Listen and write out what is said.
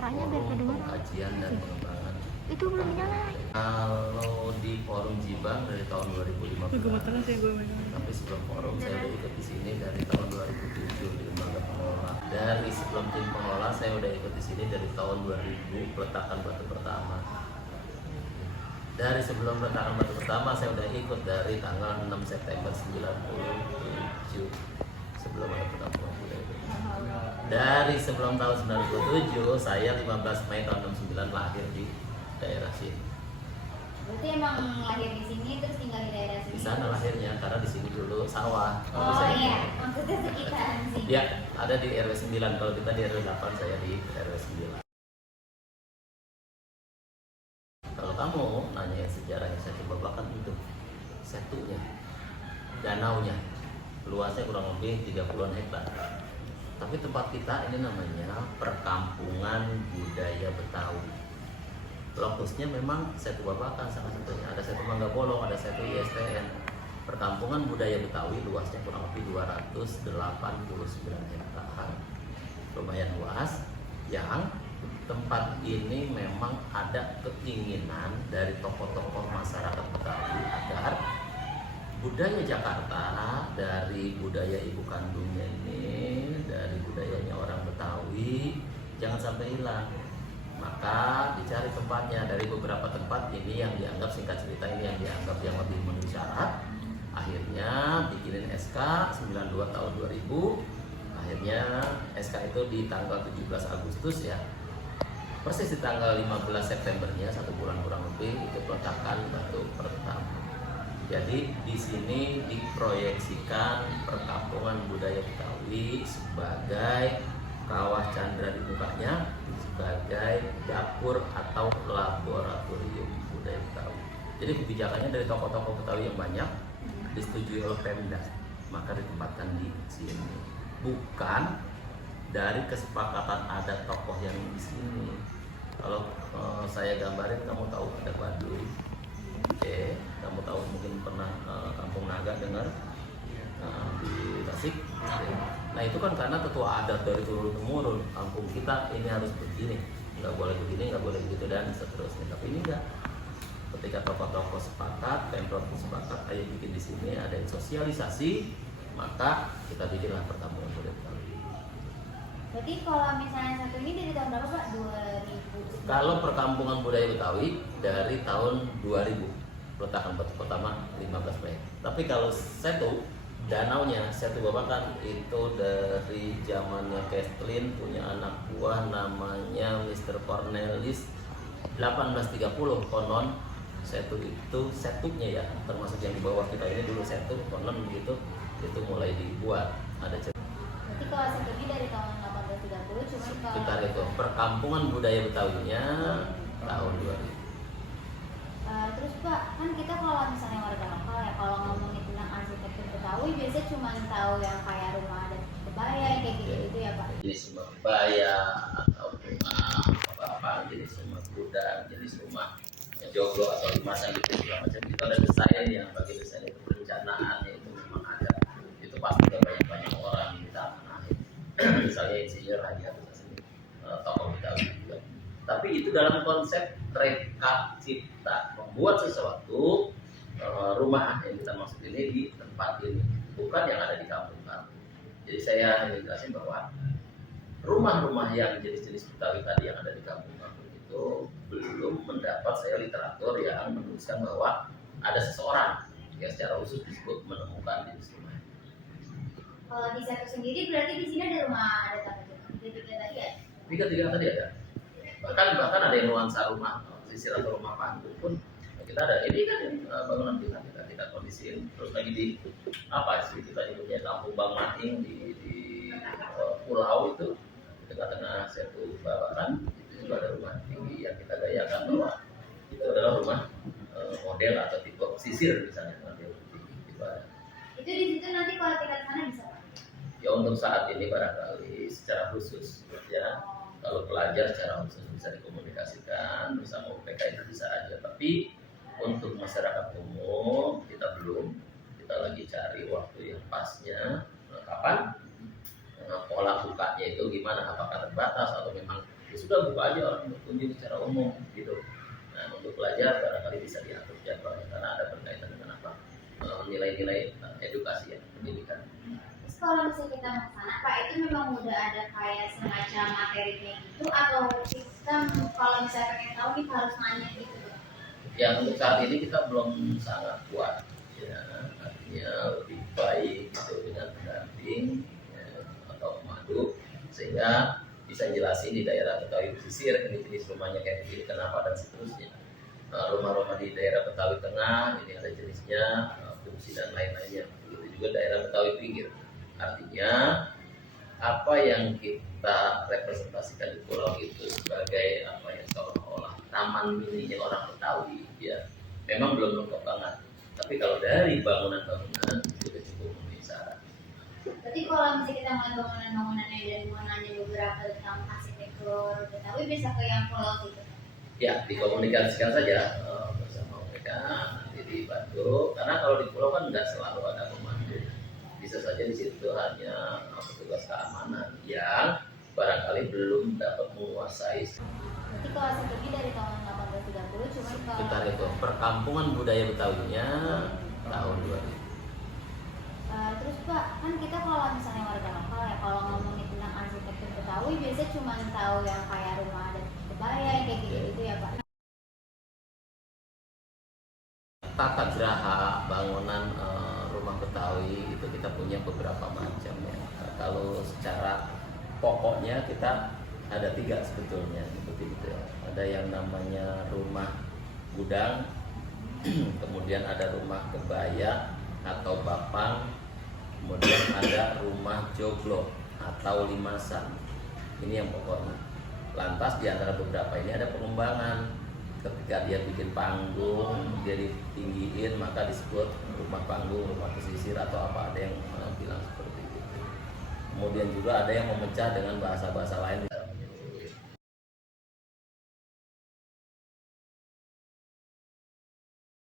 suaranya biar forum kedengeran. pengkajian dan pengembangan. Itu belum nyala. Kalau di forum Jibang dari tahun 2015. Tapi sebelum forum saya udah ikut di sini dari tahun 2007 di lembaga pengelola. Dari sebelum tim pengelola saya udah ikut di sini dari tahun 2000 peletakan batu pertama. Dari sebelum peletakan batu pertama saya udah ikut dari tanggal 6 September 97 sebelum ada perkampungan budaya. Dari sebelum tahun 97 saya 15 Mei tahun 69 lahir di daerah sini. Berarti emang lahir di sini terus tinggal di daerah sini? Di sana lahirnya karena di sini dulu sawah. Oh iya, maksudnya sekitaran sini. Ya, ada di RW 9. Kalau kita di RW 8, saya di RW 9. Kalau kamu nanya sejarahnya Setu Babakan itu Setunya, danaunya, luasnya kurang lebih 30-an hektar. Tapi tempat kita ini namanya Perkampungan Budaya Betawi. Lokusnya memang Setu Babakan salah satunya. Ada Setu Mangga Bolong, ada Setu ISTN. Perkampungan Budaya Betawi luasnya kurang lebih 289 hektar. Lumayan luas. Yang tempat ini memang ada keinginan dari tokoh-tokoh masyarakat Betawi agar budaya Jakarta, dari budaya ibu kandungnya ini, dari budayanya orang Betawi jangan sampai hilang. Maka dicari tempatnya. Dari beberapa tempat ini yang dianggap, singkat cerita, ini yang dianggap yang lebih memenuhi syarat. Akhirnya bikinin SK 92 tahun 2000. Akhirnya SK itu di tanggal 17 Agustus ya. Persis di tanggal 15 Septembernya, 1 bulan kurang lebih, itu peletakan batu pertama. Jadi di sini diproyeksikan Perkampungan Budaya Betawi sebagai kawah candra di mukanya, sebagai dapur atau laboratorium budaya Betawi. Jadi kebijakannya dari tokoh-tokoh Betawi yang banyak disetujui oleh Pemda, maka ditempatkan di sini. Bukan dari kesepakatan adat tokoh yang di sini. Kalau saya gambarin, kamu tahu ada Baduy. Oke, kamu tahu mungkin pernah Kampung Naga dengar di Tasik. Nah itu kan karena tetua adat dari turun temurun. Kampung kita ini harus begini, nggak boleh begini, nggak boleh begitu, dan seterusnya. Tapi ini enggak. Ketika tokoh-tokoh sepakat, Pemprov sepakat, ayo bikin di sini, ada sosialisasi, maka kita bikinlah Perkampungan Budaya Betawi. Berarti kalau misalnya satu ini dari tahun berapa Pak? 2000? Kalau Perkampungan Budaya Betawi dari tahun 2000, peletakan batu pertama 15 Mei. Tapi kalau Setu, danaunya Setu Babakan itu dari zamannya Kestlin punya anak buah namanya Mr. Cornelis 1830. Konon Setu itu, Setunya ya, termasuk yang di bawah kita ini dulu Setu, konon begitu, itu mulai dibuat. Ada cerita. Berarti kalau satu ini dari tahun 1830, cuma Sekitar itu Perkampungan Budaya Betawinya tahun 2000. Terus Pak, kan kita kalau misalnya warga lokal ya, kalau ngomongin tentang arsitektur Betawi biasanya cuma tahu yang kayak rumah adat kebaya kayak gitu ya Pak. Jenis rumah kebaya atau rumah apa jenis rumah gudang, jenis rumah joglo atau dimasang gitu segala macam. Itu ada desain yang bagi desain itu perencanaan itu memang ada. Itu pasti banyak orang yang kita misalnya insinyur hanya tokoh Betawi juga. Tapi itu dalam konsep rekap cipta, membuat sesuatu rumah yang kita maksud ini di tempat ini, bukan yang ada di kampung-kampung. Jadi saya ingin jelasin bahwa rumah-rumah yang jenis-jenis Betawi tadi yang ada di kampung-kampung itu belum mendapat saya literatur yang menuliskan bahwa ada seseorang yang secara khusus disebut menemukan jenis rumah. Kalau di Setu sendiri berarti di sini ada rumah adat apa gitu? Tiga tadi ya? Tiga tadi ada. Bahkan ada yang nuansa rumah sisir atau rumah panggung pun kita ada. Ini kan bangunan kita kondisiin. Terus lagi di apa sih kita nyebutnya Kampung Bang Mating di pulau itu tengah-tengah Setu Babakan, itu juga ada rumah tinggi yang kita gayakan bahwa itu adalah rumah model atau tipe sisir misalnya nanti tinggi itu ada. Itu di situ nanti kalau tingkat sana bisa Pak? Ya untuk saat ini barangkali secara khusus ya, kalau pelajar secara khusus bisa dikomunikasikan bersama UPK itu bisa aja. Tapi untuk masyarakat umum kita belum, kita lagi cari waktu yang pasnya, kapan, pola bukanya itu gimana, apakah terbatas atau memang sudah buka aja orang berkunjung secara umum gitu. Nah untuk pelajar barangkali bisa diatur jadwalnya karena ada berkaitan dengan apa nilai-nilai edukasi ya pendidikan. Terus kalau misalnya kita mau ke sana, Pak, itu memang udah ada kayak semacam materinya gitu atau kita kalau misalnya pengen tahu kita harus nanya gitu, Pak? Ya untuk saat ini kita belum sangat kuat, ya artinya lebih baik gitu dengan pendamping ya, atau pemandu sehingga bisa jelasin di daerah Betawi pesisir ini jenis rumahnya kayak begini kenapa dan seterusnya. Rumah-rumah di daerah Betawi Tengah ini ada jenisnya, fungsi dan lain-lainnya. Begitu juga daerah Betawi Pinggir. Artinya apa yang kita representasikan di pulau itu sebagai apa ya seolah-olah taman mininya orang Betawi ya memang belum lengkap banget. Tapi kalau dari bangunan-bangunan sudah cukup memenuhi syarat. Berarti kalau misalnya kita ngeliat bangunan-bangunannya dan mau nanya beberapa tentang arsitektur Betawi bisa ke yang pulau gitu. Ya dikomunikasikan saja bersama mereka nanti dibantu karena kalau di pulau kan nggak selalu ada pemandu, bisa saja di situ hanya petugas keamanan yang barangkali belum dapat menguasai Berarti kalau sebelumnya dari tahun 1830 cuma sekitar itu perkampungan budaya Betawinya tahun 2000. Terus Pak, kan kita kalau misalnya warga lokal ya kalau ngomongin tentang arsitektur Betawi biasanya cuma tahu yang kayak rumah adat kebaya yang kayak gitu-gitu ya Pak. Tata geraha bangunan rumah Betawi itu kita punya beberapa macam ya. Kalau secara pokoknya kita ada 3 sebetulnya seperti itu ya. Ada yang namanya rumah gudang, kemudian ada rumah kebaya atau bapang, kemudian ada rumah joglo atau limasan. Ini yang pokoknya. Lantas di antara beberapa ini ada pengembangan. Ketika dia bikin panggung, dia ditinggiin, maka disebut rumah panggung, rumah pesisir atau apa, ada yang bilang seperti itu. Kemudian juga ada yang memecah dengan bahasa-bahasa lain.